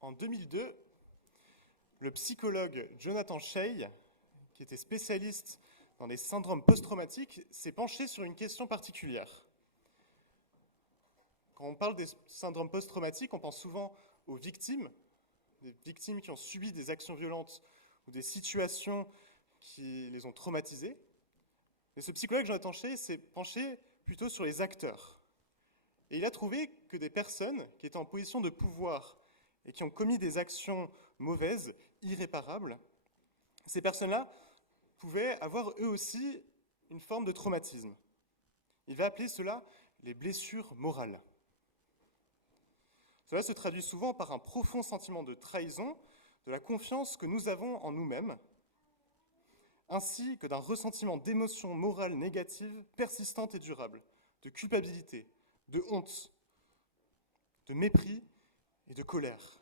En 2002, le psychologue Jonathan Shea, qui était spécialiste dans les syndromes post-traumatiques, s'est penché sur une question particulière. Quand on parle des syndromes post-traumatiques, on pense souvent aux victimes, des victimes qui ont subi des actions violentes ou des situations qui les ont traumatisées. Mais ce psychologue Jonathan Shea s'est penché plutôt sur les acteurs. Et il a trouvé que des personnes qui étaient en position de pouvoir et qui ont commis des actions mauvaises, irréparables, ces personnes-là pouvaient avoir eux aussi une forme de traumatisme. Il va appeler cela les blessures morales. Cela se traduit souvent par un profond sentiment de trahison, de la confiance que nous avons en nous-mêmes, ainsi que d'un ressentiment d'émotions morales négatives persistantes et durables, de culpabilité, de honte, de mépris et de colère,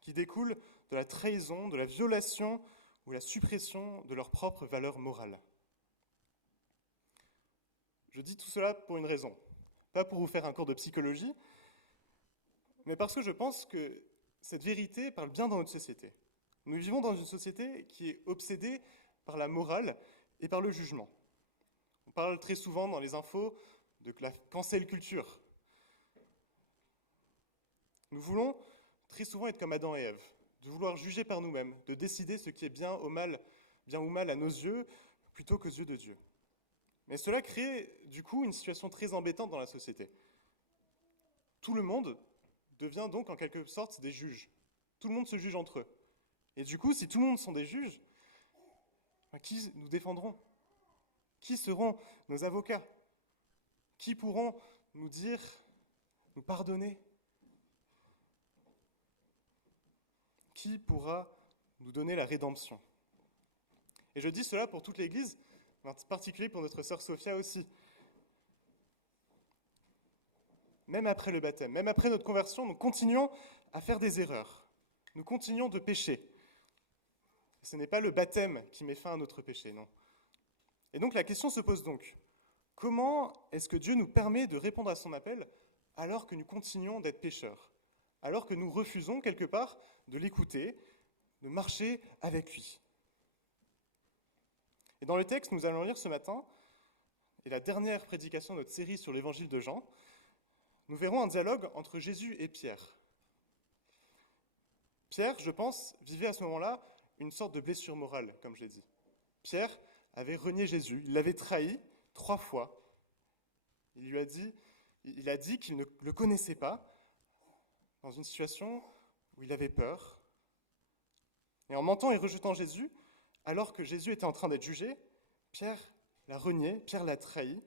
qui découlent de la trahison, de la violation ou la suppression de leurs propres valeurs morales. Je dis tout cela pour une raison, pas pour vous faire un cours de psychologie, mais parce que je pense que cette vérité parle bien dans notre société. Nous vivons dans une société qui est obsédée par la morale et par le jugement. On parle très souvent dans les infos de la cancel culture. Nous voulons très souvent être comme Adam et Ève, de vouloir juger par nous-mêmes, de décider ce qui est bien ou mal à nos yeux, plutôt qu'aux yeux de Dieu. Mais cela crée du coup une situation très embêtante dans la société. Tout le monde devient donc en quelque sorte des juges. Tout le monde se juge entre eux. Et du coup, si tout le monde sont des juges, qui nous défendront? Qui seront nos avocats? Qui pourront nous dire, nous pardonner? Qui pourra nous donner la rédemption? Et je dis cela pour toute l'Église, en particulier pour notre sœur Sophia aussi. Même après le baptême, même après notre conversion, nous continuons à faire des erreurs. Nous continuons de pécher. Ce n'est pas le baptême qui met fin à notre péché, non. Et donc la question se pose donc, comment est-ce que Dieu nous permet de répondre à son appel alors que nous continuons d'être pécheurs, alors que nous refusons quelque part de l'écouter, de marcher avec lui? Et dans le texte, nous allons lire ce matin, et la dernière prédication de notre série sur l'évangile de Jean, nous verrons un dialogue entre Jésus et Pierre. Pierre, je pense, vivait à ce moment-là une sorte de blessure morale, comme je l'ai dit. Pierre avait renié Jésus, il l'avait trahi 3 fois. Il a dit qu'il ne le connaissait pas, dans une situation où il avait peur. Et en mentant et rejetant Jésus, alors que Jésus était en train d'être jugé, Pierre l'a renié, Pierre l'a trahi,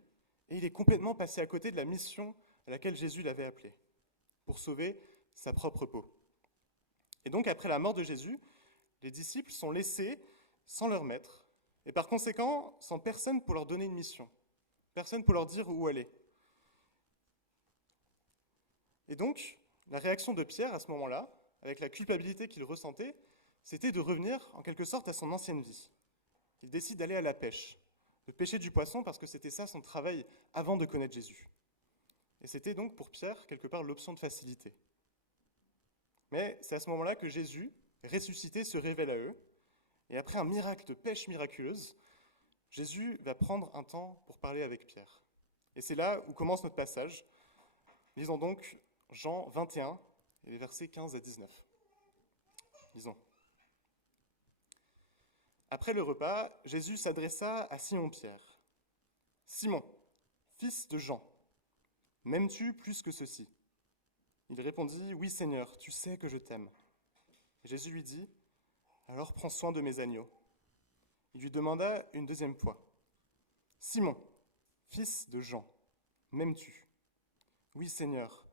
et il est complètement passé à côté de la mission à laquelle Jésus l'avait appelé, pour sauver sa propre peau. Et donc, après la mort de Jésus, les disciples sont laissés sans leur maître, et par conséquent, sans personne pour leur donner une mission, personne pour leur dire où aller. Et donc, la réaction de Pierre à ce moment-là, avec la culpabilité qu'il ressentait, c'était de revenir en quelque sorte à son ancienne vie. Il décide d'aller à la pêche, de pêcher du poisson parce que c'était ça son travail avant de connaître Jésus. Et c'était donc pour Pierre, quelque part, l'option de facilité. Mais c'est à ce moment-là que Jésus, ressuscité, se révèle à eux. Et après un miracle de pêche miraculeuse, Jésus va prendre un temps pour parler avec Pierre. Et c'est là où commence notre passage. Lisons donc Jean 21, et les versets 15 à 19. Lisons. Après le repas, Jésus s'adressa à Simon-Pierre. « Simon, fils de Jean, m'aimes-tu plus que ceci ?» Il répondit, « Oui, Seigneur, tu sais que je t'aime. » Et Jésus lui dit, « Alors prends soin de mes agneaux. » Il lui demanda une deuxième fois, « Simon, fils de Jean, m'aimes-tu » ? « Oui, Seigneur,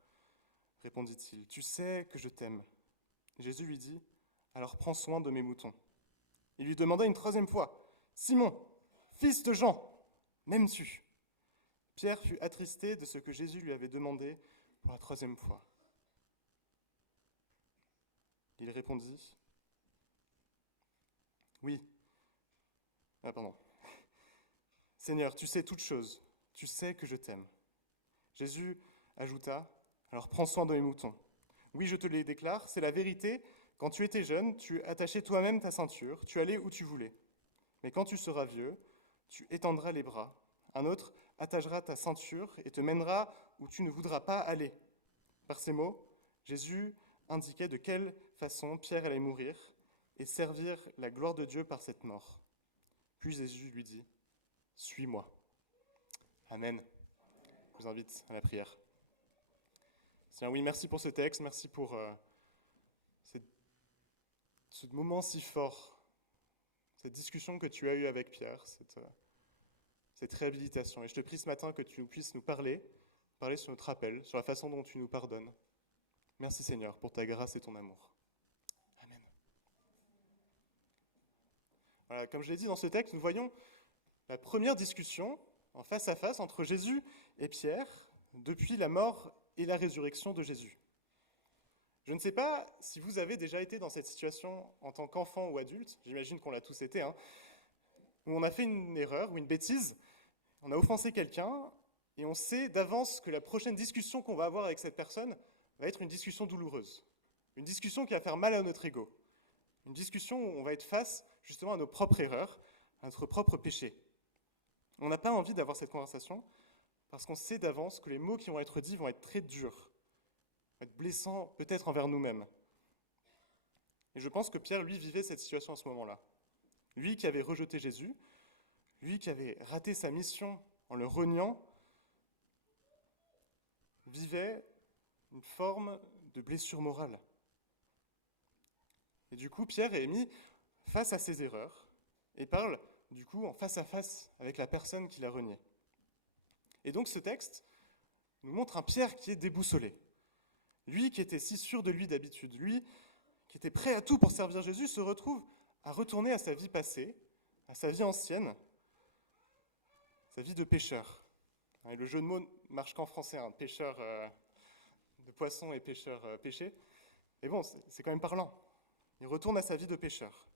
répondit-il, tu sais que je t'aime. » Jésus lui dit, « Alors prends soin de mes moutons. » Il lui demanda une troisième fois, « Simon, fils de Jean, m'aimes-tu » ? Pierre fut attristé de ce que Jésus lui avait demandé pour la troisième fois. Il répondit, « Oui. Seigneur, tu sais toutes choses, tu sais que je t'aime. » Jésus ajouta, « Alors prends soin de mes moutons. Oui, je te les déclare, c'est la vérité. Quand tu étais jeune, tu attachais toi-même ta ceinture, tu allais où tu voulais. Mais quand tu seras vieux, tu étendras les bras. Un autre attachera ta ceinture et te mènera où tu ne voudras pas aller. Par ces mots, Jésus indiquait de quelle façon Pierre allait mourir et servir la gloire de Dieu par cette mort. Puis Jésus lui dit, « Suis-moi. » Amen. Je vous invite à la prière. Seigneur, oui, merci pour ce texte, merci pour ce moment si fort, cette discussion que tu as eue avec Pierre, cette réhabilitation. Et je te prie ce matin que tu puisses nous parler sur notre appel, sur la façon dont tu nous pardonnes. Merci Seigneur pour ta grâce et ton amour. Amen. Voilà, comme je l'ai dit dans ce texte, nous voyons la première discussion en face à face entre Jésus et Pierre depuis la mort et la résurrection de Jésus. Je ne sais pas si vous avez déjà été dans cette situation en tant qu'enfant ou adulte, j'imagine qu'on l'a tous été, où on a fait une erreur ou une bêtise, on a offensé quelqu'un et on sait d'avance que la prochaine discussion qu'on va avoir avec cette personne va être une discussion douloureuse, une discussion qui va faire mal à notre ego, une discussion où on va être face justement à nos propres erreurs, à notre propre péché. On n'a pas envie d'avoir cette conversation parce qu'on sait d'avance que les mots qui vont être dits vont être très durs, être blessants peut-être envers nous-mêmes. Et je pense que Pierre, lui, vivait cette situation à ce moment-là. Lui qui avait rejeté Jésus, lui qui avait raté sa mission en le reniant, vivait une forme de blessure morale. Et du coup, Pierre est mis face à ses erreurs et parle, du coup, en face à face avec la personne qui l'a renié. Et donc ce texte nous montre un Pierre qui est déboussolé. Lui qui était si sûr de lui d'habitude, lui qui était prêt à tout pour servir Jésus, se retrouve à retourner à sa vie passée, à sa vie ancienne, sa vie de pêcheur. Et le jeu de mots marche qu'en français, pêcheur de poisson et pêcheur pêché. Mais bon, c'est quand même parlant. Il retourne à sa vie de pêcheur.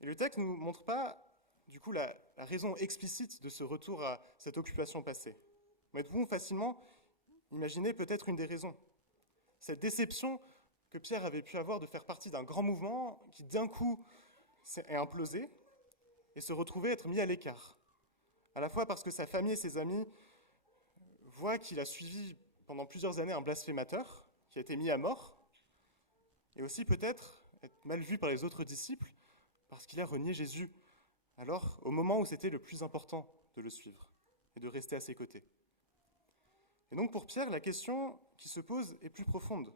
Et le texte ne nous montre pas, du coup, la raison explicite de ce retour à cette occupation passée. Mais nous pouvons facilement imaginer peut-être une des raisons. Cette déception que Pierre avait pu avoir de faire partie d'un grand mouvement qui d'un coup est implosé et se retrouver être mis à l'écart. À la fois parce que sa famille et ses amis voient qu'il a suivi pendant plusieurs années un blasphémateur qui a été mis à mort, et aussi peut-être être mal vu par les autres disciples parce qu'il a renié Jésus, alors au moment où c'était le plus important de le suivre et de rester à ses côtés. Et donc pour Pierre, la question qui se pose est plus profonde.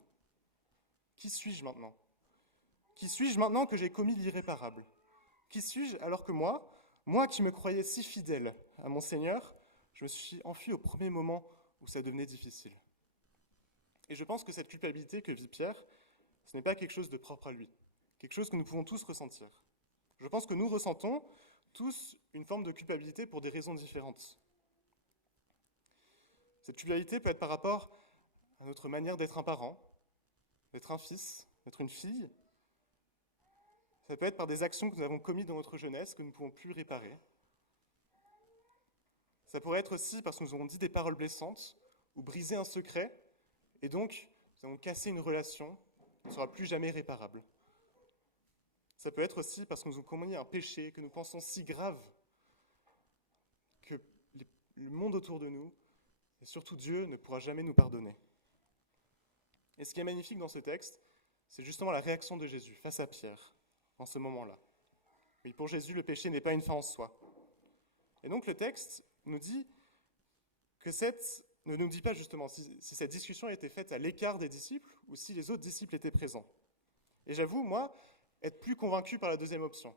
Qui suis-je maintenant ? Qui suis-je maintenant que j'ai commis l'irréparable ? Qui suis-je alors que moi qui me croyais si fidèle à mon Seigneur, je me suis enfui au premier moment où ça devenait difficile. Et je pense que cette culpabilité que vit Pierre, ce n'est pas quelque chose de propre à lui, quelque chose que nous pouvons tous ressentir. Je pense que nous ressentons tous une forme de culpabilité pour des raisons différentes. Cette culpabilité peut être par rapport à notre manière d'être un parent, d'être un fils, d'être une fille. Ça peut être par des actions que nous avons commises dans notre jeunesse que nous ne pouvons plus réparer. Ça pourrait être aussi parce que nous avons dit des paroles blessantes ou brisé un secret, et donc nous avons cassé une relation qui ne sera plus jamais réparable. Ça peut être aussi parce que nous avons commis un péché que nous pensons si grave que le monde autour de nous, et surtout Dieu, ne pourra jamais nous pardonner. Et ce qui est magnifique dans ce texte, c'est justement la réaction de Jésus face à Pierre, en ce moment-là. Oui, pour Jésus, le péché n'est pas une fin en soi. Et donc le texte nous dit que ne nous dit pas justement si cette discussion a été faite à l'écart des disciples ou si les autres disciples étaient présents. Et j'avoue, moi, être plus convaincu par la deuxième option.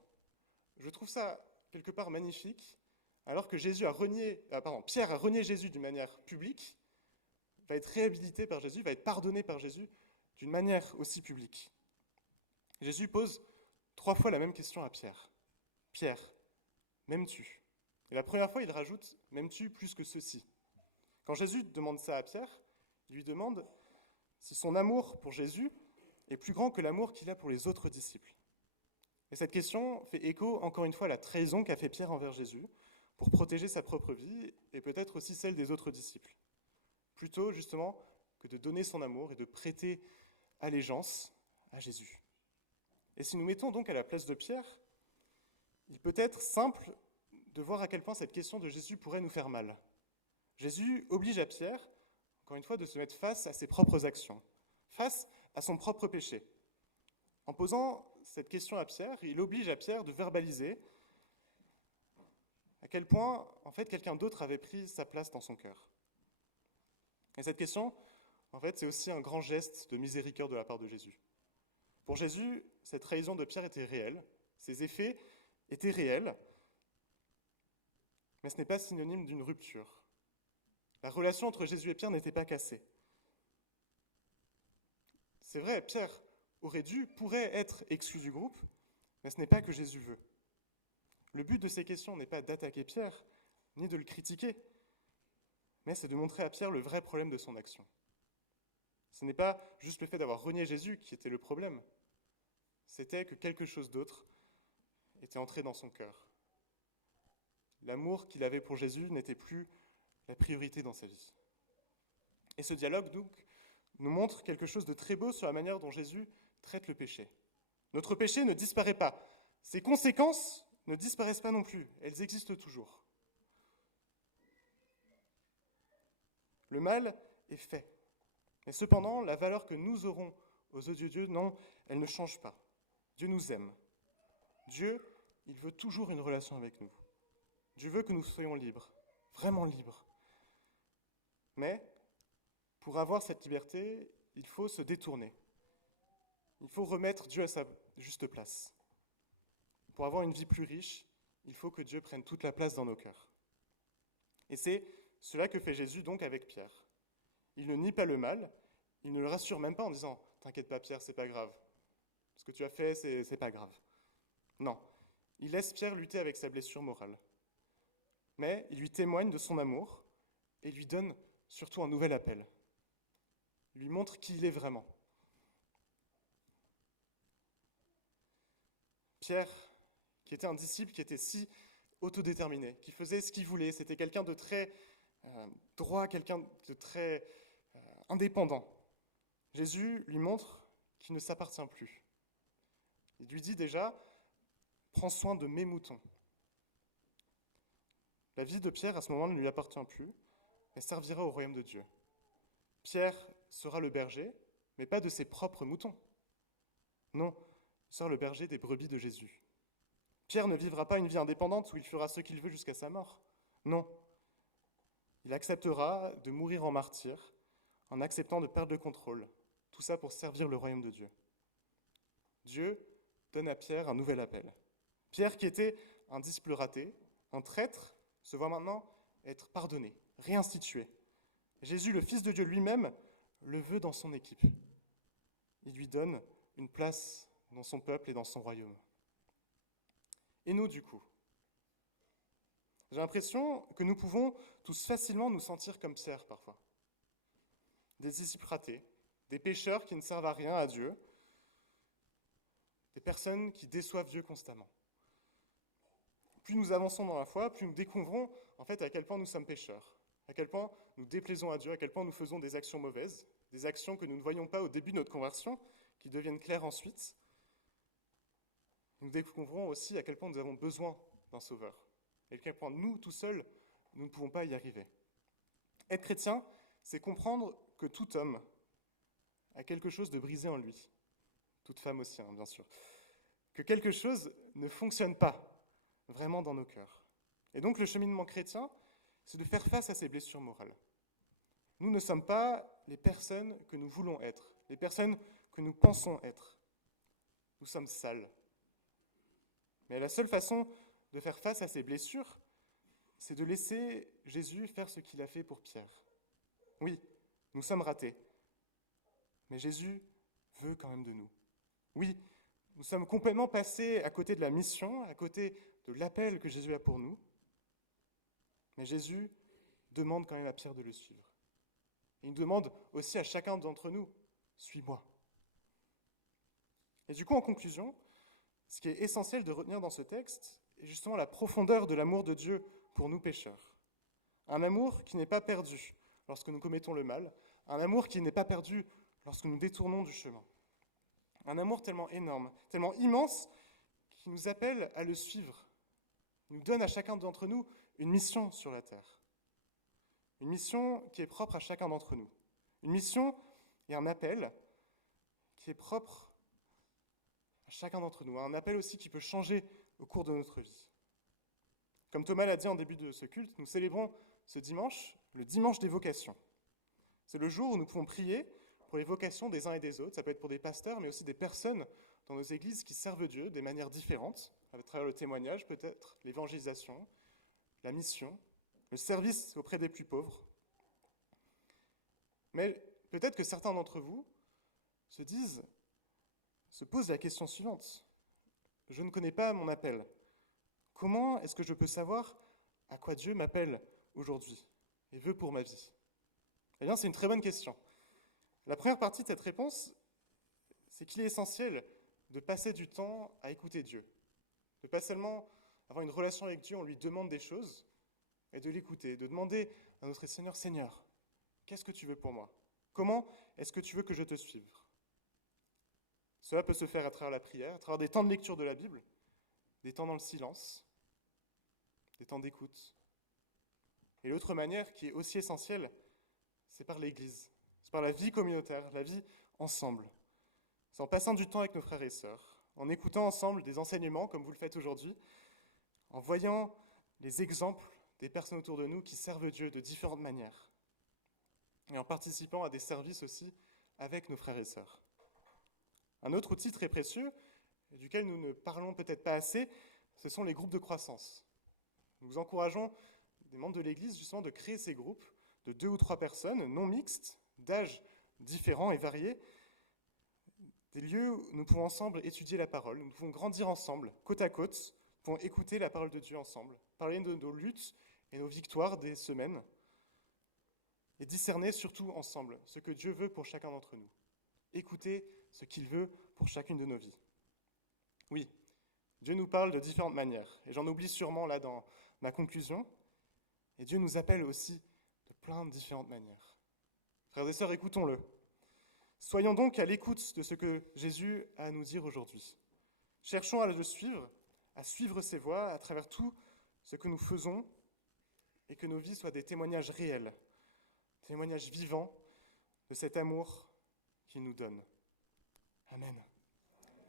Je trouve ça quelque part magnifique, alors que Pierre a renié Jésus d'une manière publique, va être réhabilité par Jésus, va être pardonné par Jésus d'une manière aussi publique. Jésus pose 3 fois la même question à Pierre. Pierre, m'aimes-tu ? Et la première fois, il rajoute « m'aimes-tu plus que ceci ?» Quand Jésus demande ça à Pierre, il lui demande si son amour pour Jésus est plus grand que l'amour qu'il a pour les autres disciples. Et cette question fait écho, encore une fois, à la trahison qu'a fait Pierre envers Jésus pour protéger sa propre vie et peut-être aussi celle des autres disciples. plutôt justement que de donner son amour et de prêter allégeance à Jésus. Et si nous mettons donc à la place de Pierre, il peut être simple de voir à quel point cette question de Jésus pourrait nous faire mal. Jésus oblige à Pierre, encore une fois, de se mettre face à ses propres actions, face à son propre péché. En posant cette question à Pierre, il oblige à Pierre de verbaliser à quel point, en fait, quelqu'un d'autre avait pris sa place dans son cœur. Et cette question, en fait, c'est aussi un grand geste de miséricorde de la part de Jésus. Pour Jésus, cette trahison de Pierre était réelle, ses effets étaient réels, mais ce n'est pas synonyme d'une rupture. La relation entre Jésus et Pierre n'était pas cassée. C'est vrai, Pierre pourrait être exclu du groupe, mais ce n'est pas que Jésus veut. Le but de ces questions n'est pas d'attaquer Pierre, ni de le critiquer, mais c'est de montrer à Pierre le vrai problème de son action. Ce n'est pas juste le fait d'avoir renié Jésus qui était le problème, c'était que quelque chose d'autre était entré dans son cœur. L'amour qu'il avait pour Jésus n'était plus la priorité dans sa vie. Et ce dialogue, donc, nous montre quelque chose de très beau sur la manière dont Jésus traite le péché. Notre péché ne disparaît pas. Ses conséquences ne disparaissent pas non plus. Elles existent toujours. Le mal est fait. Mais cependant, la valeur que nous aurons aux yeux de Dieu, non, elle ne change pas. Dieu nous aime. Dieu, il veut toujours une relation avec nous. Dieu veut que nous soyons libres, vraiment libres. Mais, pour avoir cette liberté, il faut se détourner. Il faut remettre Dieu à sa juste place. Pour avoir une vie plus riche, il faut que Dieu prenne toute la place dans nos cœurs. Et c'est cela que fait Jésus donc avec Pierre. Il ne nie pas le mal, il ne le rassure même pas en disant « T'inquiète pas Pierre, c'est pas grave. Ce que tu as fait, c'est pas grave. » Non, il laisse Pierre lutter avec sa blessure morale. Mais il lui témoigne de son amour et lui donne surtout un nouvel appel. Il lui montre qui il est vraiment. Pierre, qui était un disciple qui était si autodéterminé, qui faisait ce qu'il voulait, c'était quelqu'un de très droit, quelqu'un de très indépendant. Jésus lui montre qu'il ne s'appartient plus. Il lui dit déjà, prends soin de mes moutons. La vie de Pierre, à ce moment, ne lui appartient plus, mais servira au royaume de Dieu. Pierre sera le berger, mais pas de ses propres moutons. Non, il sera le berger des brebis de Jésus. Pierre ne vivra pas une vie indépendante où il fera ce qu'il veut jusqu'à sa mort. Non, il acceptera de mourir en martyr, en acceptant de perdre le contrôle, tout ça pour servir le royaume de Dieu. Dieu donne à Pierre un nouvel appel. Pierre, qui était un disciple raté, un traître, se voit maintenant être pardonné, réinstitué. Jésus, le Fils de Dieu lui-même, le veut dans son équipe. Il lui donne une place dans son peuple et dans son royaume. Et nous, du coup, j'ai l'impression que nous pouvons tous facilement nous sentir comme Pierre parfois. Des disciples ratés, des pécheurs qui ne servent à rien à Dieu, des personnes qui déçoivent Dieu constamment. Plus nous avançons dans la foi, plus nous découvrons en fait à quel point nous sommes pécheurs, à quel point nous déplaisons à Dieu, à quel point nous faisons des actions mauvaises, des actions que nous ne voyons pas au début de notre conversion, qui deviennent claires ensuite. Nous découvrons aussi à quel point nous avons besoin d'un sauveur, et à quel point nous, tout seuls, nous ne pouvons pas y arriver. Être chrétien, c'est comprendre que tout homme a quelque chose de brisé en lui, toute femme aussi, bien sûr, que quelque chose ne fonctionne pas vraiment dans nos cœurs. Et donc le cheminement chrétien, c'est de faire face à ces blessures morales. Nous ne sommes pas les personnes que nous voulons être, les personnes que nous pensons être. Nous sommes sales. Mais la seule façon de faire face à ces blessures, c'est de laisser Jésus faire ce qu'il a fait pour Pierre. Oui, nous sommes ratés, mais Jésus veut quand même de nous. Oui, nous sommes complètement passés à côté de la mission, à côté de l'appel que Jésus a pour nous, mais Jésus demande quand même à Pierre de le suivre. Et il demande aussi à chacun d'entre nous, suis-moi. Et du coup, en conclusion, ce qui est essentiel de retenir dans ce texte est justement la profondeur de l'amour de Dieu pour nous pécheurs. Un amour qui n'est pas perdu lorsque nous commettons le mal, un amour qui n'est pas perdu lorsque nous détournons du chemin. Un amour tellement énorme, tellement immense, qui nous appelle à le suivre. Il nous donne à chacun d'entre nous une mission sur la terre. Une mission qui est propre à chacun d'entre nous. Une mission et un appel qui est propre à chacun d'entre nous. Un appel aussi qui peut changer au cours de notre vie. Comme Thomas l'a dit en début de ce culte, nous célébrons ce dimanche, le dimanche des vocations. C'est le jour où nous pouvons prier pour les vocations des uns et des autres. Ça peut être pour des pasteurs, mais aussi des personnes dans nos églises qui servent Dieu de manière différente, à travers le témoignage peut-être, l'évangélisation, la mission, le service auprès des plus pauvres. Mais peut-être que certains d'entre vous se posent la question suivante. Je ne connais pas mon appel. Comment est-ce que je peux savoir à quoi Dieu m'appelle aujourd'hui et veut pour ma vie? Eh bien, c'est une très bonne question. La première partie de cette réponse, c'est qu'il est essentiel de passer du temps à écouter Dieu. De pas seulement avoir une relation avec Dieu, on lui demande des choses, et de l'écouter, de demander à notre Seigneur, Seigneur, qu'est-ce que tu veux pour moi? Comment est-ce que tu veux que je te suive? Cela peut se faire à travers la prière, à travers des temps de lecture de la Bible, des temps dans le silence, des temps d'écoute. Et l'autre manière qui est aussi essentielle, c'est par l'Église, c'est par la vie communautaire, la vie ensemble. C'est en passant du temps avec nos frères et sœurs, en écoutant ensemble des enseignements comme vous le faites aujourd'hui, en voyant les exemples des personnes autour de nous qui servent Dieu de différentes manières, et en participant à des services aussi avec nos frères et sœurs. Un autre outil très précieux, duquel nous ne parlons peut-être pas assez, ce sont les groupes de croissance. Nous encourageons des membres de l'Église justement de créer ces groupes de 2 ou 3 personnes, non mixtes, d'âges différents et variés, des lieux où nous pouvons ensemble étudier la parole, nous pouvons grandir ensemble, côte à côte, nous pouvons écouter la parole de Dieu ensemble, parler de nos luttes et nos victoires des semaines, et discerner surtout ensemble ce que Dieu veut pour chacun d'entre nous. Écouter ce qu'il veut pour chacune de nos vies. Oui, Dieu nous parle de différentes manières, et j'en oublie sûrement là dans ma conclusion, et Dieu nous appelle aussi de plein de différentes manières. Frères et sœurs, écoutons-le. Soyons donc à l'écoute de ce que Jésus a à nous dire aujourd'hui. Cherchons à le suivre, à suivre ses voies à travers tout ce que nous faisons, et que nos vies soient des témoignages réels, témoignages vivants de cet amour qu'il nous donne. Amen.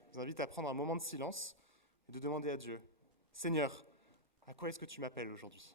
Je vous invite à prendre un moment de silence et de demander à Dieu, Seigneur, à quoi est-ce que tu m'appelles aujourd'hui ?